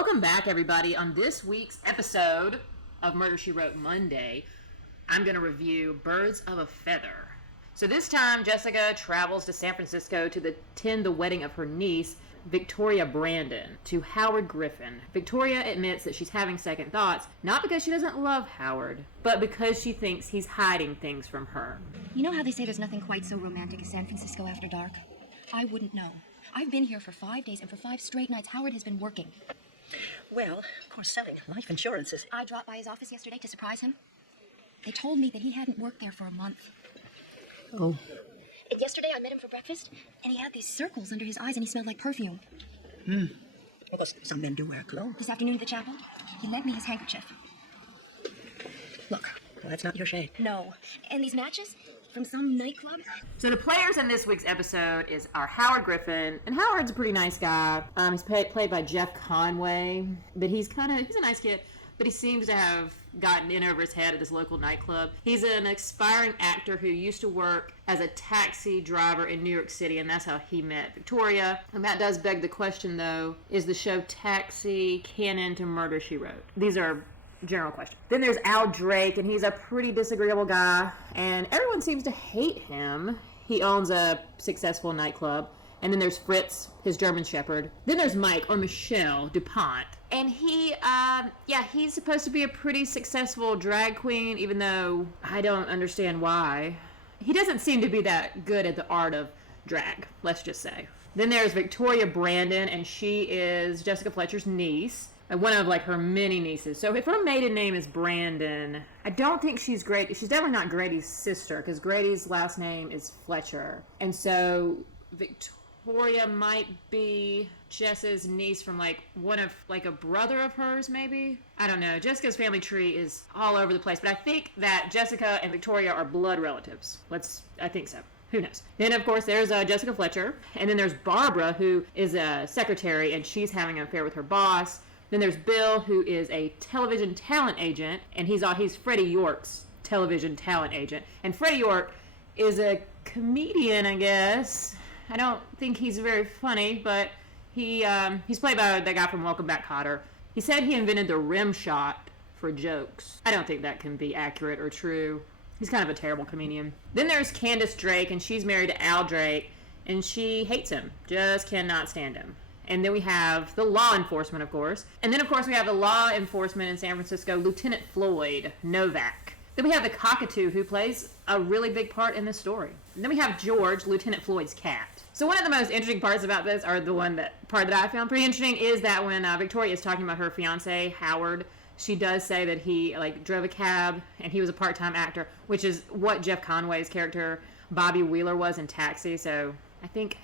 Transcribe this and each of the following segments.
Welcome back, everybody. On this week's episode of Murder, She Wrote Monday, I'm going to review Birds of a Feather. So this time, Jessica travels to San Francisco to attend the wedding of her niece, Victoria Brandon, to Howard Griffin. Victoria admits that she's having second thoughts, not because she doesn't love Howard, but because she thinks he's hiding things from her. You know how they say there's nothing quite so romantic as San Francisco after dark? I wouldn't know. I've been here for 5 days, and for 5 straight nights, Howard has been working. Well, of course, selling life insurance is... I dropped by his office yesterday to surprise him. They told me that he hadn't worked there for a month. Oh. And yesterday I met him for breakfast, and he had these circles under his eyes, and he smelled like perfume. Of course, some men do wear clothes. This afternoon at the chapel, he lent me his handkerchief. Look, well, that's not your shade. No. And these matches? From some nightclub? So the players in this week's episode are Howard Griffin, and Howard's a pretty nice guy. He's played by Jeff Conway, but he's a nice kid, but he seems to have gotten in over his head at this local nightclub. He's an aspiring actor who used to work as a taxi driver in New York City, and that's how he met Victoria. And that does beg the question, though, is the show Taxi canon to Murder, She Wrote? These are general question. Then there's Al Drake, and he's a pretty disagreeable guy, and everyone seems to hate him. He owns a successful nightclub. And then there's Fritz, his German Shepherd. Then there's Mike, or Michelle DuPont. And he's supposed to be a pretty successful drag queen, even though I don't understand why. He doesn't seem to be that good at the art of drag, let's just say. Then there's Victoria Brandon, and she is Jessica Fletcher's niece. One of her many nieces. So if her maiden name is Brandon, I don't think she's Grady. She's definitely not Grady's sister, because Grady's last name is Fletcher. And so Victoria might be Jess's niece from one of a brother of hers, maybe. I don't know. Jessica's family tree is all over the place, but I think that Jessica and Victoria are blood relatives. I think so. Who knows? Then, of course, there's Jessica Fletcher, and then there's Barbara, who is a secretary, and she's having an affair with her boss. Then there's Bill, who is a television talent agent, and he's Freddie York's television talent agent. And Freddie York is a comedian, I guess. I don't think he's very funny, but he's played by the guy from Welcome Back, Kotter. He said he invented the rim shot for jokes. I don't think that can be accurate or true. He's kind of a terrible comedian. Then there's Candace Drake, and she's married to Al Drake, and she hates him. Just cannot stand him. And then we have the law enforcement, of course. And then, of course, we have the law enforcement in San Francisco, Lieutenant Floyd Novak. Then we have the cockatoo, who plays a really big part in this story. And then we have George, Lieutenant Floyd's cat. So one of the most interesting parts about this, or the part that I found pretty interesting, is that when Victoria is talking about her fiance, Howard, she does say that he drove a cab and he was a part-time actor, which is what Jeff Conway's character, Bobby Wheeler, was in Taxi. So I think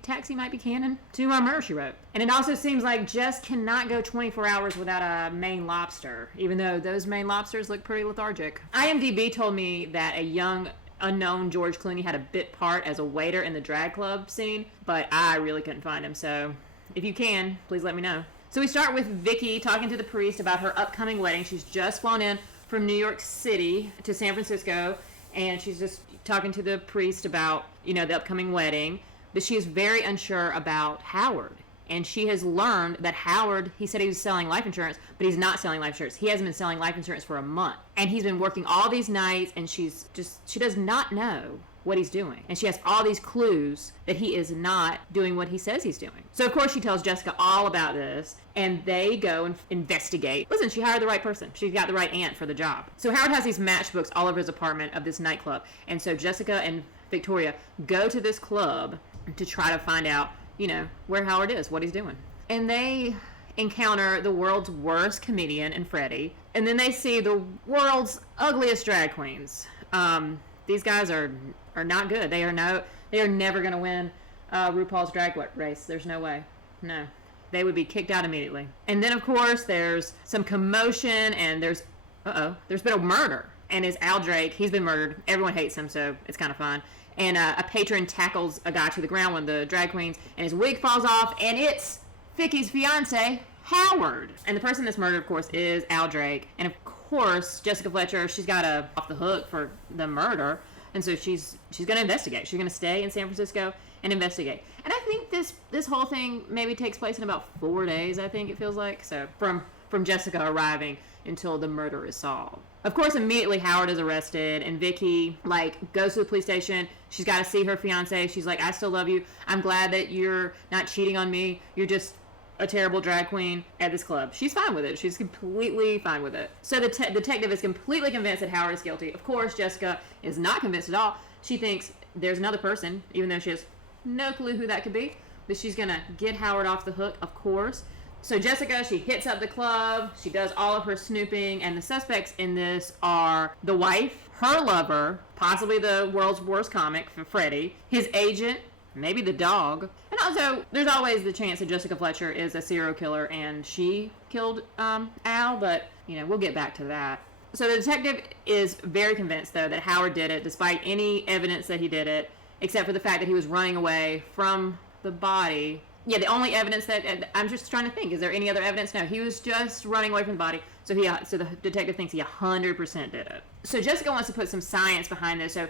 Taxi might be canon to Murder, She Wrote. And it also seems like Jess cannot go 24 hours without a Maine lobster, even though those Maine lobsters look pretty lethargic. IMDb told me that a young, unknown George Clooney had a bit part as a waiter in the drag club scene, but I really couldn't find him, so if you can, please let me know. So we start with Vicky talking to the priest about her upcoming wedding. She's just flown in from New York City to San Francisco, and she's just talking to the priest about, the upcoming wedding. But she is very unsure about Howard. And she has learned that Howard, he said he was selling life insurance, but he's not selling life insurance. He hasn't been selling life insurance for a month. And he's been working all these nights, and she does not know what he's doing. And she has all these clues that he is not doing what he says he's doing. So, of course, she tells Jessica all about this, and they go and investigate. Listen, she hired the right person. She got the right aunt for the job. So Howard has these matchbooks all over his apartment of this nightclub. And so Jessica and Victoria go to this club to try to find out, where Howard is, what he's doing. And they encounter the world's worst comedian in Freddie. And then they see the world's ugliest drag queens. These guys are not good. They are never going to win RuPaul's Drag Race. There's no way. No. They would be kicked out immediately. And then, of course, there's some commotion, and there's been a murder. And it's Al Drake. He's been murdered. Everyone hates him, so it's kind of fun. And a patron tackles a guy to the ground, one of the drag queens, and his wig falls off, and it's Vicky's fiance, Howard. And the person that's murdered, of course, is Al Drake. And, of course, Jessica Fletcher, she's got off the hook for the murder. And so she's going to investigate. She's going to stay in San Francisco and investigate. And I think this whole thing maybe takes place in about 4 days, I think it feels like. So from Jessica arriving until the murder is solved. Of course, immediately Howard is arrested, and Vicky, goes to the police station. She's got to see her fiance. She's like, I still love you. I'm glad that you're not cheating on me. You're just a terrible drag queen at this club. She's fine with it. She's completely fine with it. So the detective is completely convinced that Howard is guilty. Of course, Jessica is not convinced at all. She thinks there's another person, even though she has no clue who that could be. But she's going to get Howard off the hook, of course. So Jessica, she hits up the club. She does all of her snooping. And the suspects in this are the wife, her lover, possibly the world's worst comic, Freddie, his agent, maybe the dog. And also, there's always the chance that Jessica Fletcher is a serial killer and she killed Al, but, we'll get back to that. So the detective is very convinced, though, that Howard did it, despite any evidence that he did it, except for the fact that he was running away from the body. Yeah, the only evidence that, I'm just trying to think, is there any other evidence? No, he was just running away from the body, so the detective thinks he 100% did it. So Jessica wants to put some science behind this, so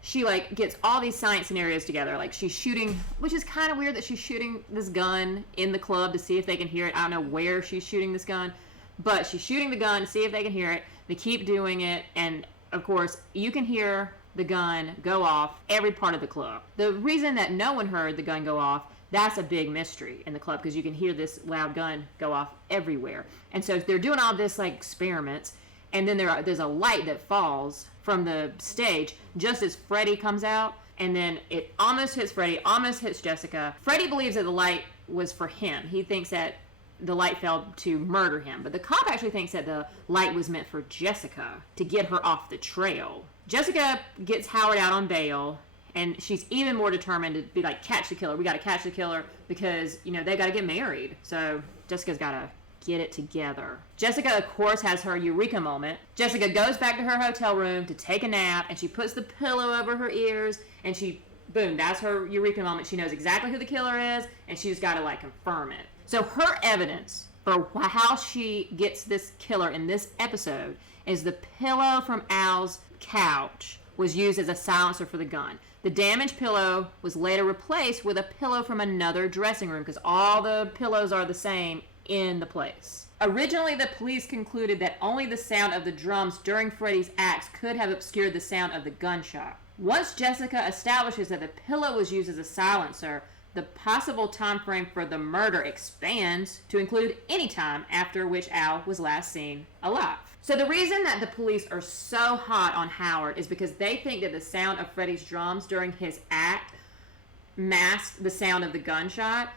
she gets all these science scenarios together. She's shooting, which is kind of weird that she's shooting this gun in the club to see if they can hear it. I don't know where she's shooting this gun, but she's shooting the gun to see if they can hear it. They keep doing it, and of course, you can hear the gun go off every part of the club. The reason that no one heard the gun go off, that's a big mystery in the club, because you can hear this loud gun go off everywhere. And so they're doing all this experiments, and then there's a light that falls from the stage just as Freddie comes out, and then it almost hits Freddie, almost hits Jessica. Freddie believes that the light was for him. He thinks that the light fell to murder him, but the cop actually thinks that the light was meant for Jessica to get her off the trail. Jessica gets Howard out on bail, and she's even more determined to be catch the killer. We got to catch the killer because, they got to get married. So Jessica's got to get it together. Jessica, of course, has her eureka moment. Jessica goes back to her hotel room to take a nap, and she puts the pillow over her ears, and boom, that's her eureka moment. She knows exactly who the killer is, and she just got to confirm it. So her evidence for how she gets this killer in this episode is the pillow from Al's couch was used as a silencer for the gun. The damaged pillow was later replaced with a pillow from another dressing room because all the pillows are the same in the place. Originally, the police concluded that only the sound of the drums during Freddie's acts could have obscured the sound of the gunshot. Once Jessica establishes that the pillow was used as a silencer, the possible time frame for the murder expands to include any time after which Al was last seen alive. So the reason that the police are so hot on Howard is because they think that the sound of Freddie's drums during his act masked the sound of the gunshot.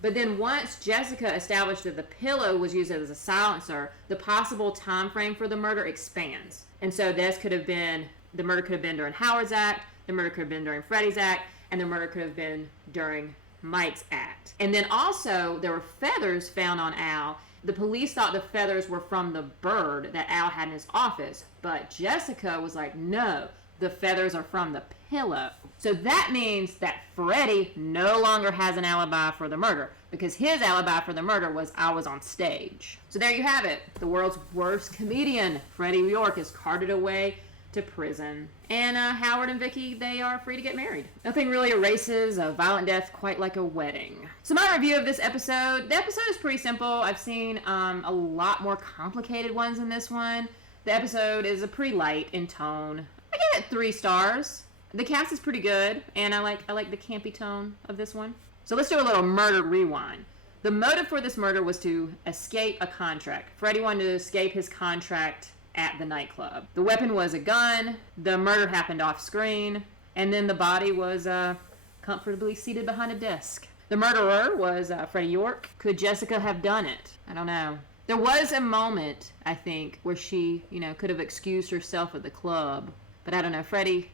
But then once Jessica established that the pillow was used as a silencer, the possible time frame for the murder expands. And so the murder could have been during Howard's act, the murder could have been during Freddie's act, and the murder could have been during Mike's act. And then also there were feathers found on Al. The police thought the feathers were from the bird that Al had in his office, but Jessica was like, no, the feathers are from the pillow. So that means that Freddie no longer has an alibi for the murder, because his alibi for the murder was I was on stage. So there you have it. The world's worst comedian, Freddie York, is carted away to prison. And Howard and Vicky, they are free to get married. Nothing really erases a violent death quite like a wedding. So my review of this episode, the episode is pretty simple. I've seen a lot more complicated ones than this one. The episode is pretty light in tone. I give it 3 stars. The cast is pretty good, and I like the campy tone of this one. So let's do a little murder rewind. The motive for this murder was to escape a contract. Freddie wanted to escape his contract at the nightclub. The weapon was a gun. The murder happened off screen, and then the body was comfortably seated behind a desk. The murderer was Freddie York. Could Jessica have done it? I don't know. There was a moment, I think, where she, could have excused herself at the club, but I don't know. Freddie,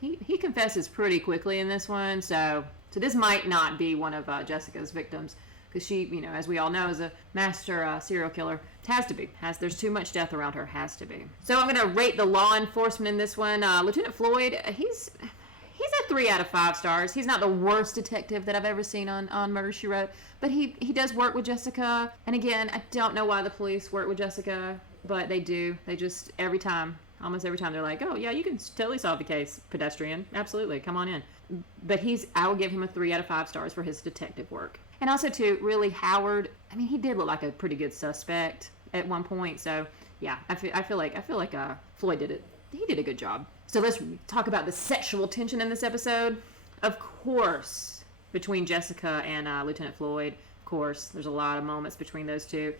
he confesses pretty quickly in this one, so this might not be one of Jessica's victims, because she, as we all know, is a master serial killer. It has to be. There's too much death around her. Has to be. So I'm going to rate the law enforcement in this one. Lieutenant Floyd, he's a 3 out of 5 stars. He's not the worst detective that I've ever seen on Murder, She Wrote, but he does work with Jessica. And again, I don't know why the police work with Jessica, but they do. They just, every time. Almost every time they're like, oh, yeah, you can totally solve the case, pedestrian. Absolutely, come on in. But I will give him a 3 out of 5 stars for his detective work. And also, too, really, Howard, I mean, he did look like a pretty good suspect at one point. So, yeah, I feel like Floyd did it. He did a good job. So let's talk about the sexual tension in this episode. Of course, between Jessica and Lieutenant Floyd, of course, there's a lot of moments between those two.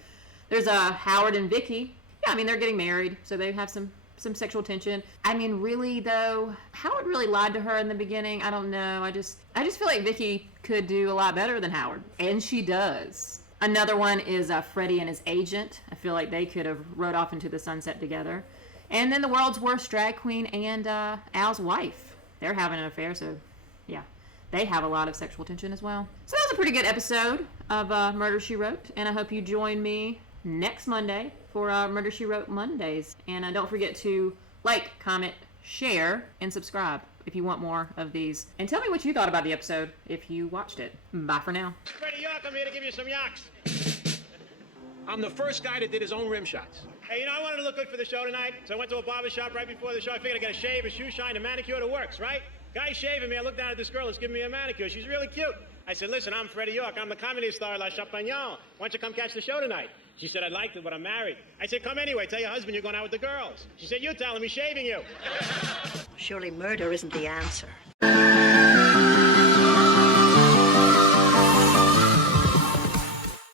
There's Howard and Vicky. Yeah, I mean, they're getting married, so they have some sexual tension. I mean, really, though, Howard really lied to her in the beginning. I don't know. I just feel like Vicky could do a lot better than Howard, and she does. Another one is Freddie and his agent. I feel like they could have rode off into the sunset together. And then the world's worst drag queen and Al's wife. They're having an affair, so yeah, they have a lot of sexual tension as well. So that was a pretty good episode of Murder, She Wrote, and I hope you join me next Monday for Murder, She Wrote Mondays. And don't forget to like, comment, share, and subscribe if you want more of these. And tell me what you thought about the episode if you watched it. Bye for now. Freddie York, I'm here to give you some yaks. I'm the first guy that did his own rim shots. Hey, I wanted to look good for the show tonight, so I went to a barber shop right before the show. I figured I'd get a shave, a shoe shine, a manicure that works, right? Guy's shaving me. I look down at this girl who's giving me a manicure. She's really cute. I said, listen, I'm Freddie York. I'm the comedy star La Champagnon. Why don't you come catch the show tonight? She said, I'd like to, but I'm married. I said, come anyway. Tell your husband you're going out with the girls. She said, you tell him he's shaving you. Surely murder isn't the answer.